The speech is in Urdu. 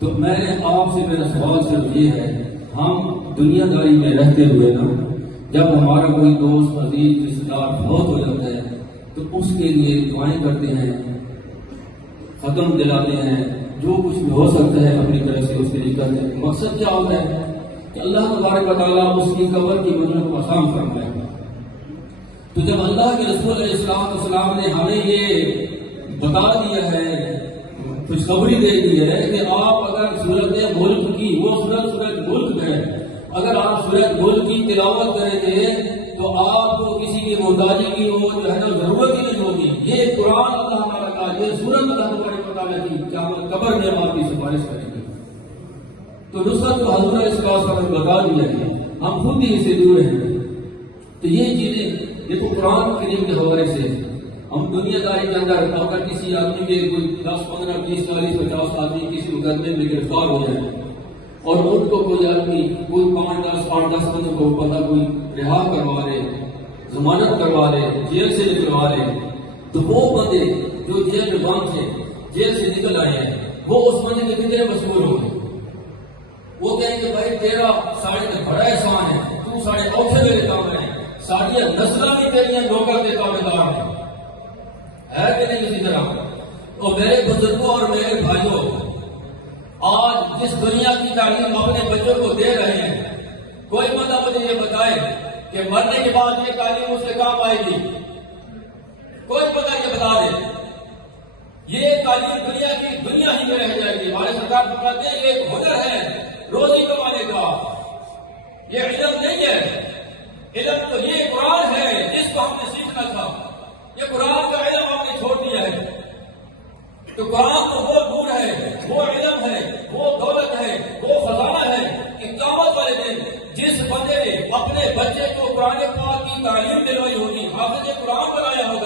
تو میں نے آپ سے میرا سوال صرف یہ ہے، ہم دنیا داری میں رہتے ہوئے نا جب ہمارا کوئی دوست عزیز رشتہ دار بہت ہو جاتا ہے تو اس کے لیے دعائیں کرتے ہیں، ختم دلاتے ہیں، جو کچھ بھی ہو سکتا ہے اپنی طرف سے اس کے لیے کرتے ہیں۔ مقصد کیا ہوتا ہے کہ اللہ تبارک و تعالیٰ اس کی قبر کی منت کو آسان فرمائے۔ تو جب اللہ کے رسول علیہ السلام نے ہمیں یہ بتا دیا ہے، خوشخبری دے دی ہے کہ آپ اگر سورت ملک کی، وہ سورت ملک ہے، اگر آپ سورت ملک کی تلاوت کریں گے تو آپ کو کسی کی محتاجی کی وہ جو ہے نا ضرورت ہی نہیں ہوگی۔ یہ قرآن اللہ ہمارا کا، یہ سورت اللہ تبارک و تعالیٰ کی قبر میں آپ کی سفارش کریں گے۔ تو نصرت کو حضور علیہ السلام نے بتا دیا ہے، ہم خود ہی اسے دور ہیں۔ تو یہ چیزیں دیکھو قرآن کریم کے حوالے سے ہم دنیا داری کے اندر اگر کسی آدمی کے کوئی 10 15 20 40 50 آدمی کسی مقدمے میں گرفتار ہو جائے اور ان کو کوئی آدمی کوئی 5 10 8 10 بندوں کو پتہ کوئی رہا کروا لے، ضمانت کروا لے، جیل سے نکلوا لے، تو وہ بندے جو جیل میں بند تھے، جیل سے نکل آئے ہیں، وہ اس بندے کے کتنے مسئول ہوں گے؟ وہ کہیں کہ بھائی تیرا ساڑھے بڑا احسان ہے، تو ساڑھے اوکھے میرے کام ہے، ساڑھیاں نسلیں بھی تیریاں نوکر کے تابعدار ہیں، ہے کہ نہیں اسی طرح؟ اور میرے بزرگوں اور میرے بھائیوں، آج جس دنیا کی تعلیم اپنے بچوں کو دے رہے ہیں، کوئی بندہ مجھے یہ بتائے کہ مرنے کے بعد یہ تعلیم اس سے کام آئے گی؟ کوئی بندہ یہ بتا دے یہ تعلیم دنیا ہی میں رہ جائے گی؟ ہمارے سرکار فرماتے ہیں یہ ایک ہنر ہے روزی کمانے کا، یہ علم نہیں ہے۔ علم تو یہ قرآن ہے جس کو ہم نے سیکھنا تھا، یہ قرآن کا علم ہم نے چھوڑ دیا ہے۔ تو قرآن تو وہ نور ہے، وہ علم ہے، وہ دولت ہے، وہ خزانہ ہے کہ قیامت والے دن جس بندے نے اپنے بچے کو قرآن پاک کی تعلیم دلوائی ہوگی، حافظ قرآن بنایا ہوگا،